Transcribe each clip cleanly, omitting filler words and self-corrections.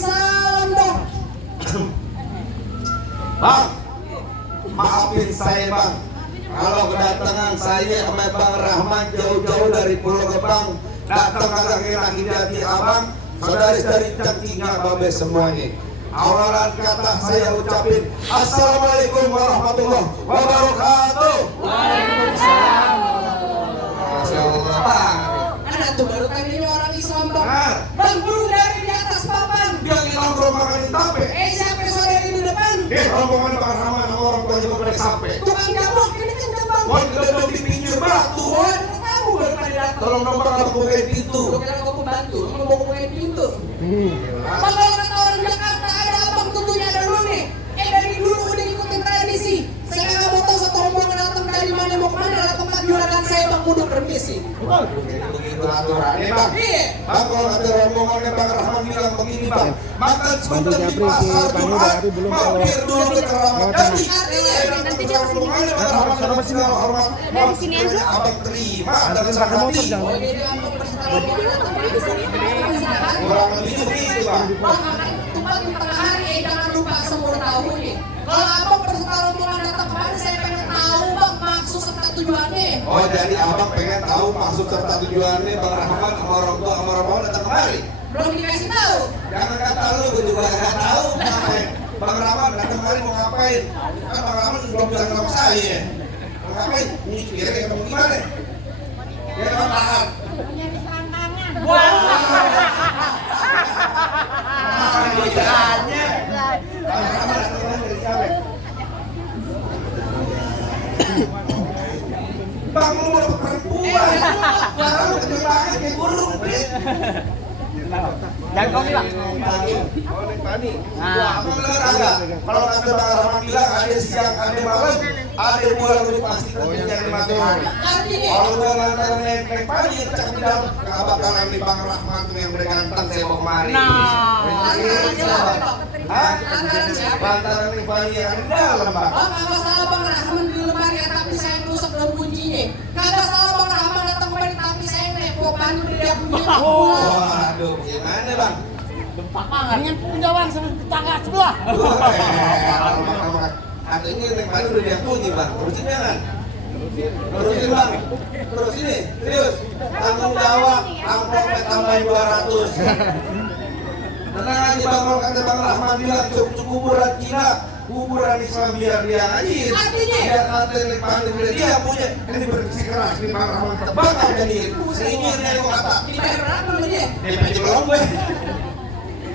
salam dong. Bang, maafin saya bang. Kalau kedatangan saya sama Bang Rahman jauh-jauh dari Pulau Gebang, datang kagak enak hidati abang, saudari-saudari cantiknya babe semuanya. Awalan kata saya ucapin Assalamualaikum warahmatullahi wabarakatuh. Waalaikumsalam. Masya Allah bang. Anak tuh baru tadi ini orang Islam bang. Nah. Bang burung dari di atas papan. Dia nongkrong makan di tape. Siapa saudari di depan? Rombongan Bang Rahman sama orang tua juga pada sampai. Tukang jamu, ini kan bang. Wah, kita di pinggir batu. Wah, kamu baru pada datang. Tolong dong bang, aku bukain pintu. Lu kira aku pembantu, lu mau bukain pintu. Bang, kalau kata orang Jakarta ada abang tentunya ada lu nih. Dari dulu udah ikutin tradisi. Saya nggak mau tahu satu rombongan datang dari mana mau kemana, ada tempat juragan saya bang kudu permisi. Begitu aturannya bang. Iya. Bang, kalau kata rombongannya Bang Rahman bilang begini bang, makan sebentar di pasar Jumat, mampir dulu ke Keramat Jati. Nanti dia kesini. Rombongannya Bang Rahman dengan segala hormat, Udah di sini aja. abang terima dengan senang hati. Oh, jadi abang berserta rombongan datang dari sini. Kurang lebih begitu bang. Bang, akan tumpah di tengah hari, jangan lupa sempur tahu nih. Kalau abang berserta rombongan datang kemari, saya pengen tahu bang maksud serta tujuannya. Oh, jadi abang pengen tahu maksud serta tujuannya Bang Rahman sama orang tua sama rombongan datang kemari? Belum dikasih tahu. Jangan kata lu, gue juga nggak tahu ngapain. Bang Rahman datang kemari mau ngapain? Kan Bang Rahman belum bilang sama saya. Mau ngapain? Ini kira ketemu gimana? Dia dapat makan. Nyari selangkangan. Makan bicaranya. Bang Rahman datang kemari dari siapa? Bang, lu mau perempuan. Sekarang lu kecil banget kayak burung, Brit. Dan kau bilang Oh, naik pani. Abang dengar agak? Kalau kata Bang Rahman bilang ada siang, ada malam, ada bulan udah pasti terjadi di matahari. Artinya, Kalau gua lantaran naik pani, cek di dalam, nggak bakalan di Bang Rahman tuh yang berganteng saya mau kemari. lantaran siapa bang? Hah? Lantaran siapa? Lantaran di pani yang ada di dalam, Bang. Bang, kagak salah bang Rahman di lemari tapi saya yang rusak dalam kuncinya. Kagak salah bang Rahman datang kemari tapi saya yang nepok pandu di dia punya. Waduh, gimana Bang? Ingin pindah uang sama tetangga sebelah. Atau ini naik pani udah dia punya Bang, terusin jangan. Terusin Bang, terus ini, serius. Tanggung jawab, amplopnya tambahin 200. Tenang aja Bang, kalau kata Bang Rahman bilang cukup kuburan Cina, kuburan Islam biar dia ngajiin. Artinya? Biar nanti naik pani udah dia punya. Ini bersikeras, ini Bang Rahman terbakar jadiin. Seinginnya itu kata. Dibayar berapa sama dia? Dia pengen belum gue.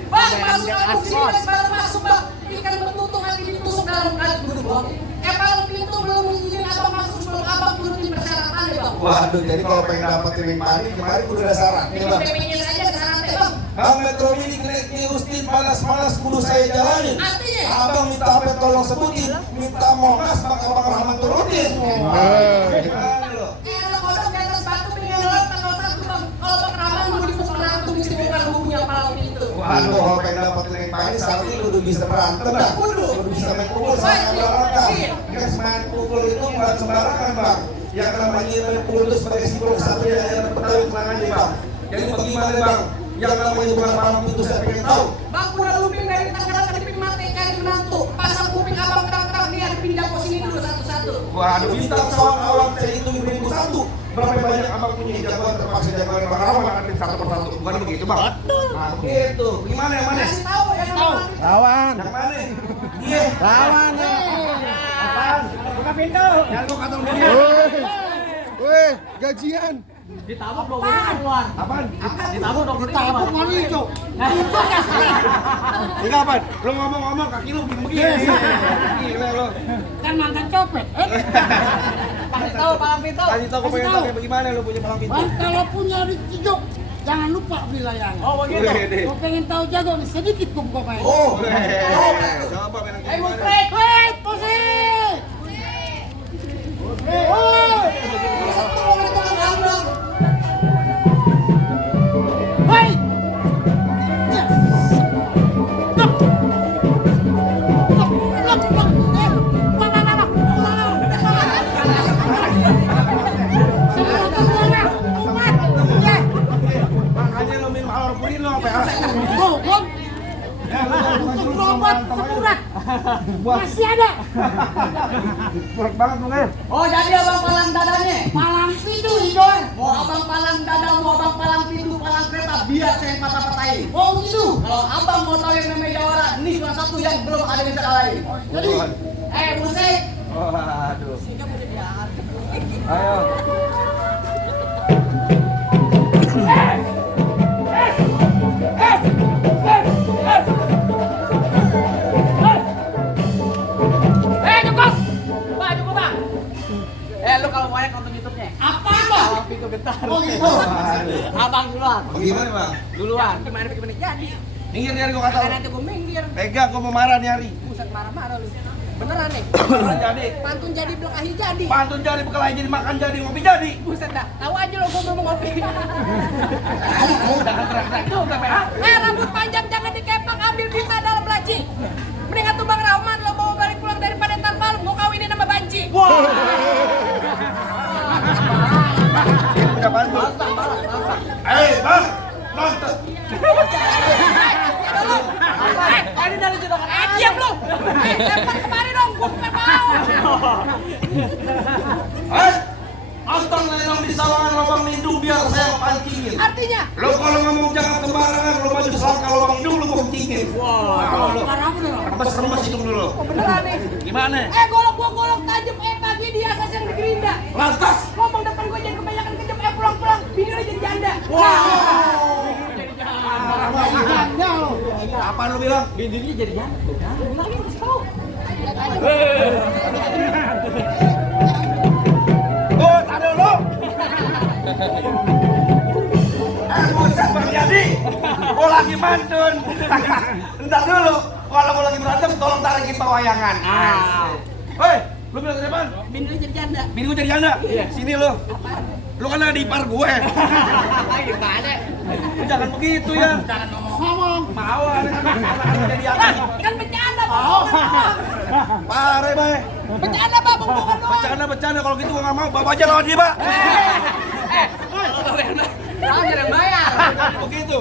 Bang, masuk kampung sini guys, baru masuk bang. Ikan bertutung nanti ditusuk dalam kali dulu bang. Kalau pintu belum izin abang masuk sebelum abang turutin persyaratan ya bang. Waduh, jadi kalau pengen dapetin yang pani kemarin udah ada syaratnya Bikin Bang. PP-nya saja syaratnya bang. Bang Metro Mini Grade Ustin panas-panas kudu saya jalanin. Artinya? Abang minta apa tolong sebutin, minta mongas Bang Abang Rahman turutin. Gimana lo? Lo kodok di atas batu pengen lo tanggal 1 bang. Kalau bang Rahman mau dipukul langsung mesti bukan hubungnya kepala pintu. Waduh, kalau pengen dapetin yang pani syaratnya kudu bisa berantem Bang. Kudu bisa main pukul sama orang. Kan main pukul itu bukan sembarangan Bang. Yang namanya main pukul itu sebagai simbol kesatuan yang Betawi tenang aja Bang. Jadi bagaimana Bang? Yang namanya bukan malam itu saya pengen tahu. Bang udah lumping dari Tangerang ke Dipin Mate cari menantu. Pasang kuping abang terang-terang dia dipindah posisi dulu satu-satu. Waduh, bintang soal awal saya itu 1001. Berapa banyak abang punya jagoan terpaksa jagoan Bang Rahman akan satu persatu. Bukan begitu Bang? Nah, begitu. Gimana yang mana? Kasih tahu yang mana. Lawan. Yang mana? Iya. Lawan ya. apaan? Buka pintu. Yang lu kata lu. Woi, gajian. Ditabuk dong keluar. Apaan? Ditabuk dong Tabuk mami itu. Enggak apaan? Lu ngomong-ngomong kaki lu begini. Gila lu. Kan mantan copet. Kasih tahu palang pintu. Kasih tau gue pengen tahu kayak bagaimana lu punya palang pintu. Bang, kalau punya di Cijok, jangan lupa beli layangan. Oh begitu. Kau pengen tahu jago nih sedikit kau main. Oh. Coba main Ayo gimana? Wait, wait, posisi. Satu mau itu kan abang. Wait. Yes. Look. Look, look. Makanya lu minum alor purin lu apa ya? Masih ada. Berat banget lu, Oh, jadi abang palang dadanya. Malam itu Idol. Mau abang palang dada, mau abang palang pintu, palang kereta, biar saya patah-patahin. Oh gitu. Kalau abang mau tahu yang namanya jawara, ini cuma satu yang belum ada yang bisa kalahin. Jadi Musik. Waduh. Ayo. Cukup. Pak, cukup, Pak. Lu kalau mau nonton YouTube-nya. apa Bang? Palang pintu getar. Oh gitu. Abang duluan. Bagaimana, Bang? Duluan. Gimana jadi? Minggir nih, gua kata. Nanti gue minggir. Pegang, gua mau marah nih hari. Pusat marah-marah lu. Beneran nih. Beneran jadi. Pantun jadi belakang jadi. Pantun jadi, bekal jadi, makan jadi, ngopi jadi. Buset dah. Tahu aja lo gue mau ngopi. Jangan teriak-teriak juga, PA. Rambut panjang jangan dikepak, ambil bisa dalam laci. Mendingan tuh Bang Rahman lo mau balik pulang daripada tanpa lo mau kawinin sama Banci. Ini punya pantun. Bang, nonton. Ini dari jebakan. Diam lu. Lempar kemari dong, gue bukan mau. Nonton lenong di sawangan lubang lindung biar saya pancingin. Artinya, Lo kalau ngomong jangan sembarangan, lo maju selangkah lubang hidung lo mau kencingin. Wah, lo remes hidung dulu. beneran nih. Gimana? Golok gua golok tajam, pagi di asas yang digerinda. Lantas. Ngomong depan gua jangan kebanyakan kejam, pulang-pulang. Bini lo jadi janda. Janda lo. Apa lo bilang? Bindingnya jadi janda. Oh, taruh lo. Buset Bang Jadi. Gua lagi mantun. Entar dulu. Kalau gua lagi berantem, tolong tarikin pawayangan. Hei, lu bilang ke depan? Bini lo jadi janda. Bini gua jadi janda? Sini lo. Lu kan ada di ipar gue. Lu jangan begitu ya. Ngomong. Mau ada jadi janda. Kan bercanda, Bang. Pare, Bay. Bercanda, Bang. Bukan doang. Bercanda kalau gitu gua enggak mau. Bawa aja lawan dia, Pak. Jangan yang bayar. Begitu.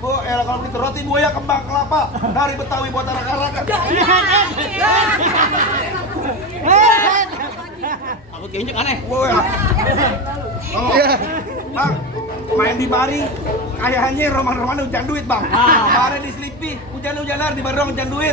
Oh, elah kalau begitu roti buaya kembang kelapa dari Betawi buat anak-anak. Aku keinjek aneh. Woi. Oh, Bang, main di mari kayaknya roman-roman hujan duit, Bang. Kemarin di Sleepy hujan-hujanan di barong hujan duit.